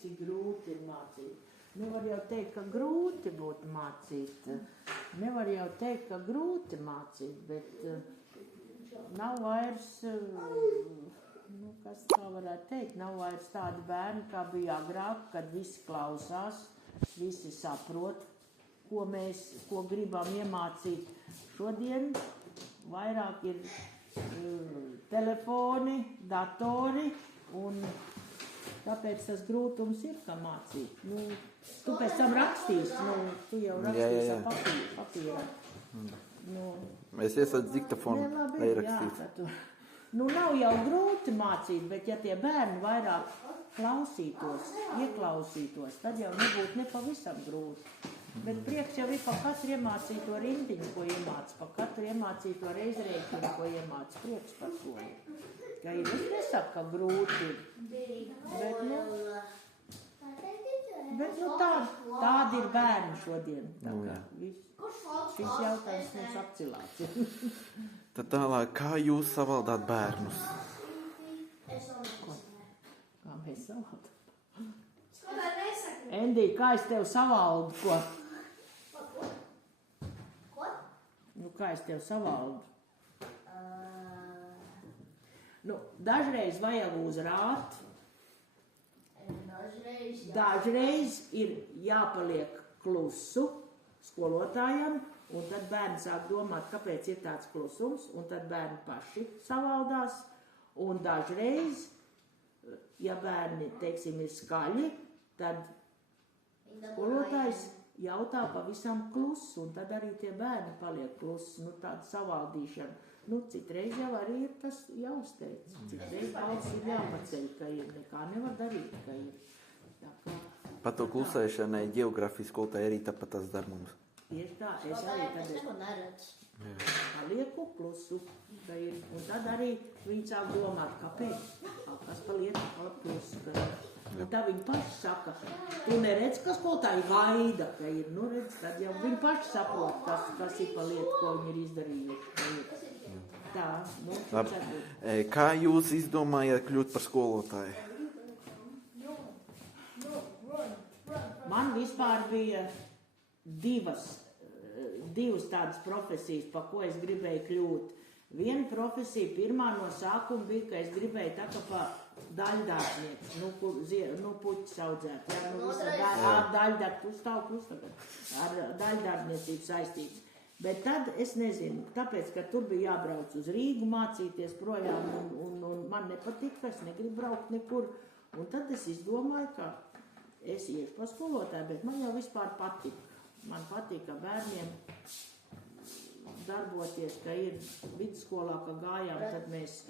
teikt, cik grūti ir mācīt. Nevar jau teikt, ka grūti būtu mācīt. Nevar jau teikt, ka grūti mācīt, bet nav vairs, kas tā varētu teikt, nav vairs tādi bērni, kā bija agrāk, kad visi klausās, visi saprot, ko gribam iemācīt. Šodien vairāk ir telefoni, datori, un tāpēc tas grūtums ir, kā mācīt. Tu pēc tam rakstīsi, tu jau rakstīsi ar papīra. Es iesaku diktafonu, lai rakstītu. Nav jau grūti mācīt, bet ja tie bērni vairāk klausītos, ieklausītos, tad jau nebūtu nepavisam grūti. Bet prieks jau ir pa katru iemācīto rindiņu, ko iemāc, pa katru iemācīto reizrēķinu, ko iemāc. Prieks par to ir. Ka ir, es nesaku, ka grūti ir. Bet tādi ir bērni šodien. Tā kā šis jautājums mums apcilāts. Tad tālāk, kā jūs savaldāt bērnus? Kā mēs savaldām? Endī, kā es tev savaldu, ko? Kā es tev savaldu? Dažreiz vajag uzrāt, dažreiz ir jāpaliek klusu skolotājam, un tad bērni sāk domāt, kāpēc ir tāds klusums, un tad bērni paši savaldās, un dažreiz, ja bērni, teiksim, ir skaļi, tad skolotājs jautā pavisam klusu, un tad arī tie bērni paliek klusi, tāda savaldīšana. Citreiz jau arī ir tas jāuzteic. Citreiz balss ir jāpaceļ, ka ir nekā nevar darīt, ka ir. Par to klusēšanai ģeogrāfijas skolotāji arī tāpat tas dar mums. Tieši tā, es arī tad palieku klusu, ka ir. Un tad arī viņi sāk domāt, kāpēc? Kas paliek klusu, ka ir. Un tā viņi paši saka, tu neredz, ka skolotāji gaida, ka ir. Redz, tad jau viņi paši saprot, kas ir pa lietu, ko viņi ir izdarījuši. Tā, Kā jūs izdomājāt kļūt par skolotāju? Man vispār bija divas tādas profesijas, pa ko es gribēju kļūt. Viena profesija, pirmā no sākuma bija, ka es gribēju tā kā pa daļdārznieks, puķis audzēt, ar daļdārzniecību saistīts. Bet tad es nezinu, tāpēc, ka tur bija jābrauc uz Rīgu mācīties projām, un man nepatika, es negribu braukt nekur. Un tad es izdomāju, ka es iešu pa skolotāju, bet man jau vispār patika. Man patika bērniem darboties, ka ir vidusskolā, ka gājām, tad mēs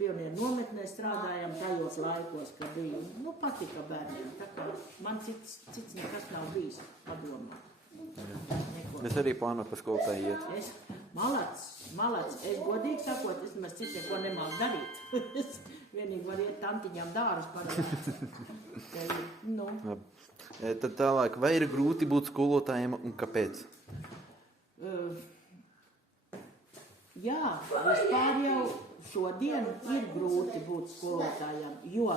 pionieru nometnē strādājām tajos laikos, ka bija. Patika bērniem, tā kā man cits nekas nav bijis padomā. Es arī plānoju par skolotāju iet. Malac. Es godīgi sakot, es maz citu neko nemāku darīt. Es vienīgi varu iet tantiņām dārus parādīt. Tad tālāk, vai ir grūti būt skolotājiem un kāpēc? Jā, vispār jau šodien ir grūti būt skolotājiem. Jo,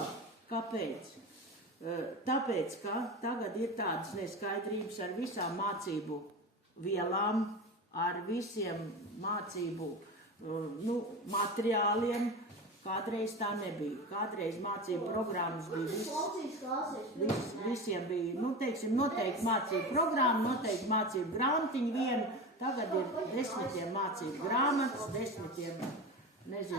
kāpēc? Tāpēc, ka tagad ir tādas neskaidrības ar visām mācību vielām, ar visiem mācību materiāliem. Kādreiz tā nebija. Kādreiz mācību programmas bija visiem bija, noteikti mācību programma, noteikti mācību grāmatiņu vienu. Tagad ir 10 mācību grāmatas, 10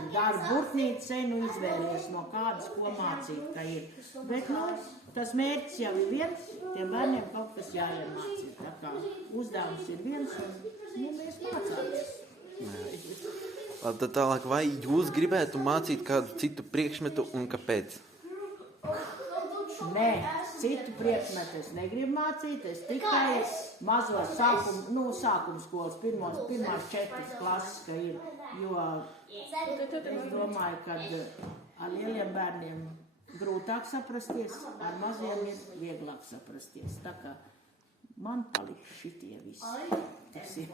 darbu burtnītes, izvēlies no kādas, ko mācīt, ka ir. Bet, tas mērķis jau ir viens, tiem bērniem kaut kas jāiemācīt. Tā kā uzdevums ir viens, un mēs mācāmies. Tad tālāk, vai jūs gribētu mācīt kādu citu priekšmetu un kāpēc? Nē, citu priekšmetu es negribu mācīt, es tikai mazos sākuma skolas, pirmās 4 klases, ka ir, jo es domāju, ka ar lieliem bērniem grūtāk saprasties, ar maziem ir vieglāk saprasties. Tā kā man paliks šitie visi. Tas ir.